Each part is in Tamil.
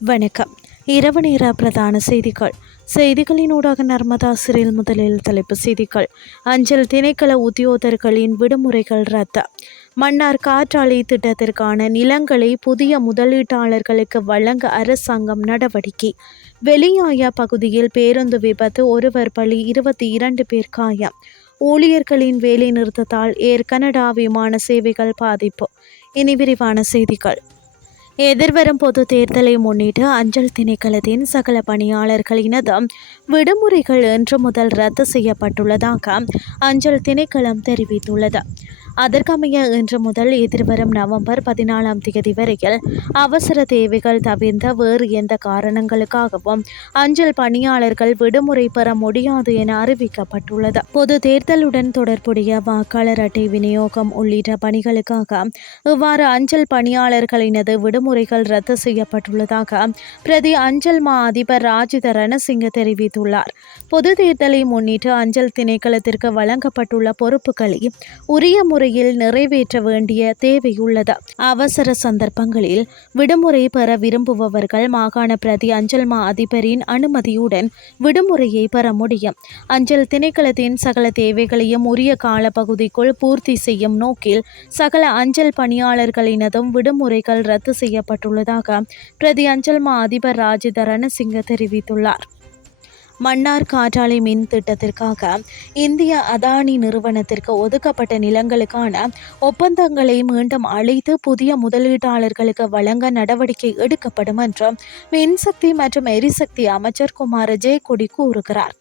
வணக்கம். இரவு நேர பிரதான செய்திகள். செய்திகளினூடாக நர்மதா சிறில் முதலில் தலைப்பு செய்திகள். அஞ்சல் திணைக்கள உத்தியோகர்களின் விடுமுறைகள் ரத்து. மன்னார் காற்றாலை திட்டத்திற்கான நிலங்களை புதிய முதலீட்டாளர்களுக்கு வழங்க அரசாங்கம் நடவடிக்கை. வெளியாய பகுதியில் பேருந்து விபத்து ஒருவர் பலி இருபத்தி இரண்டு பேர் காயம். ஊழியர்களின் வேலை நிறுத்தத்தால் ஏர் கனடா விமான சேவைகள் பாதிப்பு. இனி விரிவான செய்திகள். எதிர்வரும் பொது தேர்தலை முன்னிட்டு அஞ்சல் திணைக்களத்தின் சகல பணியாளர்களினது விடுமுறைகள் இன்று முதல் ரத்து செய்யப்பட்டுள்ளதாக அஞ்சல் திணைக்களம் தெரிவித்துள்ளது. அதற்கமைய இன்று முதல் எதிர்வரும் நவம்பர் பதினாலாம் தேதி வரையில் அவசர தேவைகள் தவிர்ந்த வேறு எந்த காரணங்களுக்காகவும் அஞ்சல் பணியாளர்கள் விடுமுறை பெற முடியாது என அறிவிக்கப்பட்டுள்ளது. பொது தேர்தலுடன் தொடர்புடைய வாக்காளர் அட்டை விநியோகம் உள்ளிட்ட பணிகளுக்காக இவ்வாறு அஞ்சல் பணியாளர்களினது விடுமுறைகள் ரத்து செய்யப்பட்டுள்ளதாக பிரதி அஞ்சல் மா அதிபர் ராஜித ரணசிங்க தெரிவித்துள்ளார். பொது தேர்தலை முன்னிட்டு அஞ்சல் திணைக்களத்திற்கு வழங்கப்பட்டுள்ள பொறுப்புகளை உரிய முறை முறையில் நிறைவேற்ற வேண்டிய தேவையுள்ளது. அவசர சந்தர்ப்பங்களில் விடுமுறை பெற விரும்புபவர்கள் மாகாண பிரதி அஞ்சல் மா அதிபரின் அனுமதியுடன் விடுமுறையை பெற முடியும். அஞ்சல் திணைக்களத்தின் சகல தேவைகளையும் உரிய காலப்பகுதிக்குள் பூர்த்தி செய்யும் நோக்கில் சகல அஞ்சல் பணியாளர்களினதும் விடுமுறைகள் ரத்து செய்யப்பட்டுள்ளதாக பிரதி அஞ்சல் மா அதிபர் ராஜதரண சிங்க தெரிவித்துள்ளார். மன்னார் காற்றாலை மின் திட்டத்திற்காக இந்திய அதானி நிறுவனத்திற்கு ஒதுக்கப்பட்ட நிலங்களுக்கான ஒப்பந்தங்களை மீண்டும் அழைத்து புதிய முதலீட்டாளர்களுக்கு வழங்க நடவடிக்கை எடுக்கப்படும் என்று மின்சக்தி மற்றும் எரிசக்தி அமைச்சர் குமார ஜெயக்கொடி கூறுகிறார்.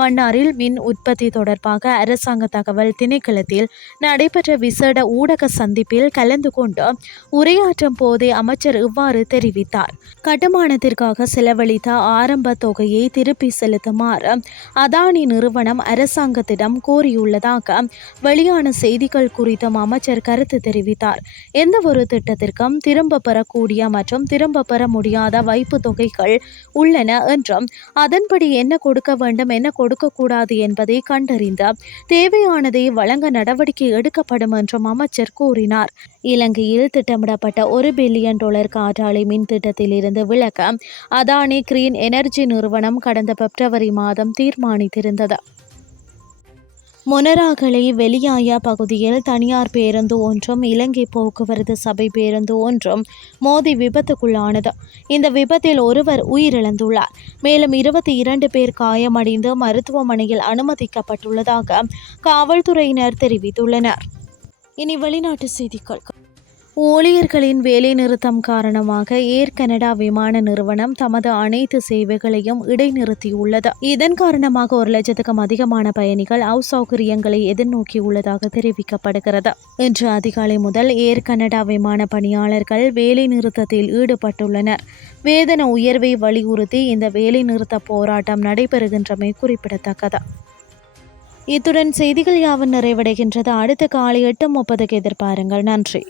மன்னாரில் மின் உற்பத்தி தொடர்பாக அரசாங்க தகவல் திணைக்களத்தில் நடைபெற்ற விசேட ஊடக சந்திப்பில் கலந்து கொண்டு உரையாற்றும் போதே அமைச்சர் இவ்வாறு தெரிவித்தார். கட்டுமானத்திற்காக செலவழித்த ஆரம்ப தொகையை திருப்பி செலுத்த செலுத்துமாறு அதானி நிறுவனம் அரசாங்கத்திடம் கோரியுள்ளதாக வெளியான செய்திகள் குறித்தும் அமைச்சர் கருத்து தெரிவித்தார். எந்த ஒரு திட்டத்திற்கும் திரும்ப பெறக்கூடிய மற்றும் திரும்ப பெற முடியாத வைப்பு தொகைகள் உள்ளன என்றும் அதன்படி என்ன கொடுக்க வேண்டும் என்ன கொடுக்கக்கூடாது என்பதை கண்டறிந்து தேவையானதை வழங்க நடவடிக்கை எடுக்கப்படும் என்றும் அமைச்சர் கூறினார். இலங்கையில் திட்டமிடப்பட்ட ஒரு பில்லியன் டாலர் காற்றாலை மின் திட்டத்தில் இருந்து விலக அதானி கிரீன் எனர்ஜி நிறுவனம் கடந்த பிப்ரவரி மாதம் தீர்மானித்திருந்தது. மொனராகலை வெளியாயா பகுதியில் தனியார் பேருந்து ஒன்றும் இலங்கை போக்குவரத்து சபை பேருந்து ஒன்றும் மோதி விபத்துக்குள்ளானது. இந்த விபத்தில் ஒருவர் உயிரிழந்துள்ளார். மேலும் இருபத்தி இரண்டு பேர் காயமடைந்து மருத்துவமனையில் அனுமதிக்கப்பட்டுள்ளதாக காவல்துறையினர் தெரிவித்துள்ளனர். இனி வெளிநாட்டு செய்திகள். ஊழியர்களின் வேலைநிறுத்தம் காரணமாக ஏர் கனடா விமான நிறுவனம் தமது அனைத்து சேவைகளையும் இடைநிறுத்தியுள்ளது. இதன் காரணமாக ஒரு லட்சத்துக்கும் அதிகமான பயணிகள் அவுசௌகரியங்களை எதிர்நோக்கியுள்ளதாக தெரிவிக்கப்படுகிறது. இன்று அதிகாலை முதல் ஏர் கனடா விமான பணியாளர்கள் வேலைநிறுத்தத்தில் ஈடுபட்டுள்ளனர். வேதன உயர்வை வலியுறுத்தி இந்த வேலைநிறுத்த போராட்டம் நடைபெறுகின்றமை குறிப்பிடத்தக்கது. இத்துடன் செய்திகள் யாவும் நிறைவடைகின்றது. அடுத்த காலை எட்டு முப்பதுக்கு எதிர்பாருங்கள். நன்றி.